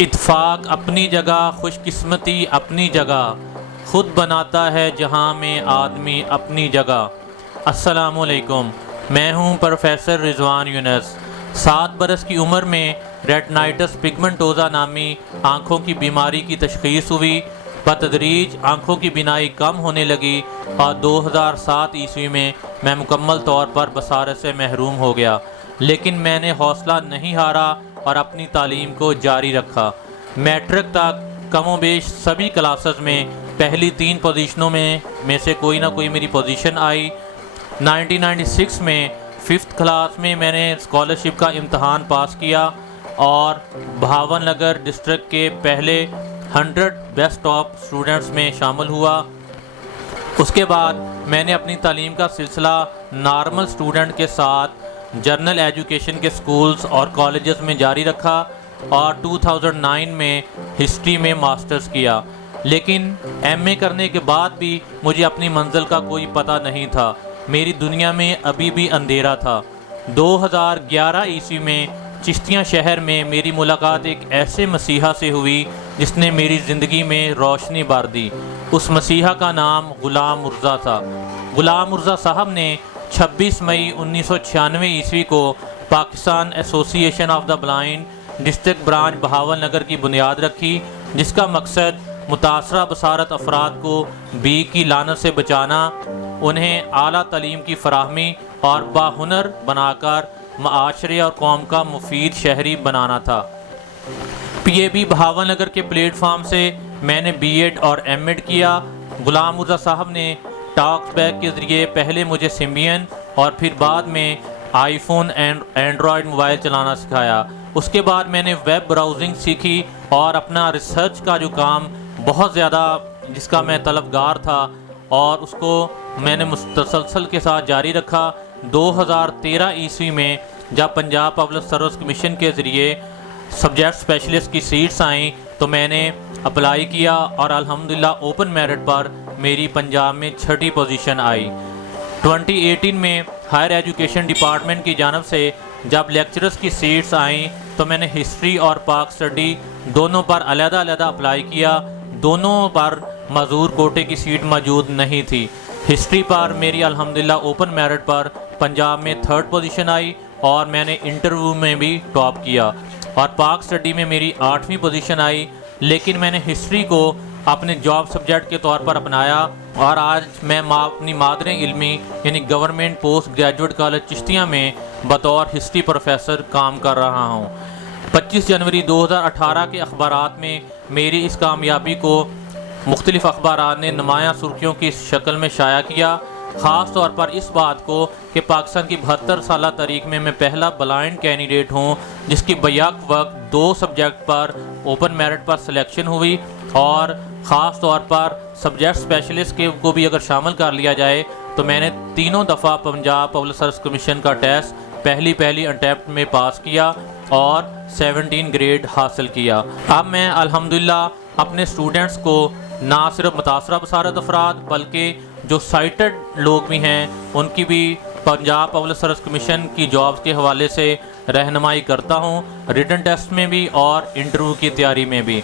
इत्फाक अपनी जगह, खुशकिस्मती अपनी जगह, खुद बनाता है जहां में आदमी अपनी जगह। अस्सलामुअलैकुम, मैं हूं प्रोफेसर रिजवान यूनुस। 7 बरस की उम्र में रेटिनाइटिस पिगमेंटोसा नामी आँखों की बीमारी की तशख़ीस हुई। बतदरीज आँखों की बिनाई कम होने लगी और 2007 ईस्वी में मैं मुकम्मल तौर पर बसारत से महरूम हो गया। लेकिन मैंने हौसला नहीं हारा और अपनी तालीम को जारी रखा। मैट्रिक तक कमोबेश सभी क्लासेस में पहली 3 पोजीशनों में से कोई ना कोई मेरी पोजीशन आई। 1996 में 5th क्लास में मैंने स्कॉलरशिप का इम्तहान पास किया और भावन नगर डिस्ट्रिक्ट के पहले 100 बेस्ट टॉप स्टूडेंट्स में शामिल हुआ। उसके बाद मैंने अपनी तालीम का सिलसिला नॉर्मल स्टूडेंट के साथ जर्नल एजुकेशन के स्कूल्स और कॉलेजेस में जारी रखा और 2009 में हिस्ट्री में मास्टर्स किया। लेकिन एमए करने के बाद भी मुझे अपनी मंजिल का कोई पता नहीं था। मेरी दुनिया में अभी भी अंधेरा था। 2011 ईस्वी में चिश्तिया शहर में मेरी मुलाकात एक ऐसे मसीहा से हुई जिसने मेरी ज़िंदगी में रोशनी भर दी। उस मसीहा का नाम ग़ुलाम मुर्ज़ा था। ग़ुलाम मुर्ज़ा साहब ने 26 मई 1996 ईस्वी को Pakistan association of the blind district branch Bahawalnagar की बुनियाद रखी, जिसका मकसद मुतासरा बसारत अफराद को बी की लानत से बचाना, उन्हें आला तालीम की फराहमी और बाहुनर बनाकर माशरे और कौम का मुफीद शहरी बनाना था। पीएबी बहावल नगर के प्लेटफार्म से मैंने बीएड और एमएड किया। ग़ुलाम मुर्ज़ा साहब ने टॉक्स बैक के ज़रिए पहले मुझे सिम्बियन और फिर बाद में आईफोन एंड एंड्रॉयड मोबाइल चलाना सिखाया। उसके बाद मैंने वेब ब्राउजिंग सीखी और अपना रिसर्च का जो काम बहुत ज़्यादा जिसका मैं तलबगार था और उसको मैंने मुसलसल के साथ जारी रखा। 2013 ईस्वी में जब पंजाब पब्लिक सर्विस कमीशन के ज़रिए सब्जेक्ट स्पेशलिस्ट की सीट्स आईं तो मैंने अप्लाई किया और अल्हम्दुलिल्लाह ओपन मेरिट पर मेरी पंजाब में 6ठी पोजीशन आई। 2018 में हायर एजुकेशन डिपार्टमेंट की जानब से जब लेक्चरर्स की सीट्स आईं तो मैंने हिस्ट्री और पाक स्टडी दोनों पर अलग-अलग अप्लाई किया। दोनों पर मजूर कोटे की सीट मौजूद नहीं थी। हिस्ट्री पर मेरी अल्हम्दुलिल्लाह ओपन मेरिट पर पंजाब में 3rd पोजीशन आई और मैंने इंटरव्यू में भी टॉप किया और पाक स्टडी में मेरी 8वीं पोजीशन आई। लेकिन मैंने हिस्ट्री को अपने जॉब सब्जेक्ट के तौर पर अपनाया और आज मैं अपनी मादरे इल्मी यानी government post graduate college Chishtiya में बतौर हिस्ट्री प्रोफेसर काम कर रहा हूँ। 25 जनवरी 2018 के अखबारात में मेरी इस कामयाबी को मुख्तलिफ अखबारात ने नुमायाँ सुर्खियों की शक्ल में शाया किया। ख़ास तौर पर इस बात को कि पाकिस्तान की 72 साला तारीख में मैं पहला ब्लाइंड कैंडिडेट हूँ जिसकी बैक वक्त 2 सब्जेक्ट पर ओपन मेरिट पर सिलेक्शन हुई और ख़ास तौर पर सब्जेक्ट स्पेशलिस्ट के को भी अगर शामिल कर लिया जाए तो मैंने 3 दफ़ा पंजाब पब्लिक सर्विस कमीशन का टेस्ट पहली अटैम्प्ट में पास किया और 17 ग्रेड हासिल किया। अब मैं अल्हम्दुलिल्लाह अपने स्टूडेंट्स को ना सिर्फ मुतासरा बसारत अफराद बल्कि जो साइटेड लोग भी हैं उनकी भी पंजाब पब्लिक सर्विस कमीशन की जॉब्स के हवाले से रहनुमाई करता हूँ, रिटन टेस्ट में भी और इंटरव्यू की तैयारी में भी।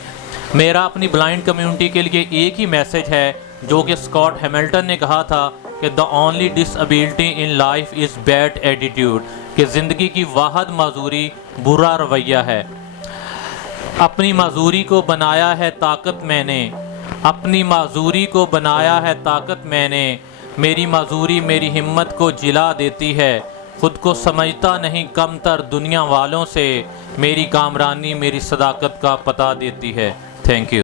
मेरा अपनी ब्लाइंड कम्युनिटी के लिए एक ही मैसेज है जो कि स्कॉट हैमिल्टन ने कहा था कि the only disability in life is bad attitude, कि ज़िंदगी की वाहद माजूरी बुरा रवैया है। अपनी माजूरी को बनाया है ताकत मैंने, अपनी माजूरी को बनाया है ताकत मैंने, मेरी माजूरी मेरी हिम्मत को जिला देती है, खुद को समझता नहीं कमतर दुनिया वालों से, मेरी कामरानी मेरी सदाकत का पता देती है। Thank you.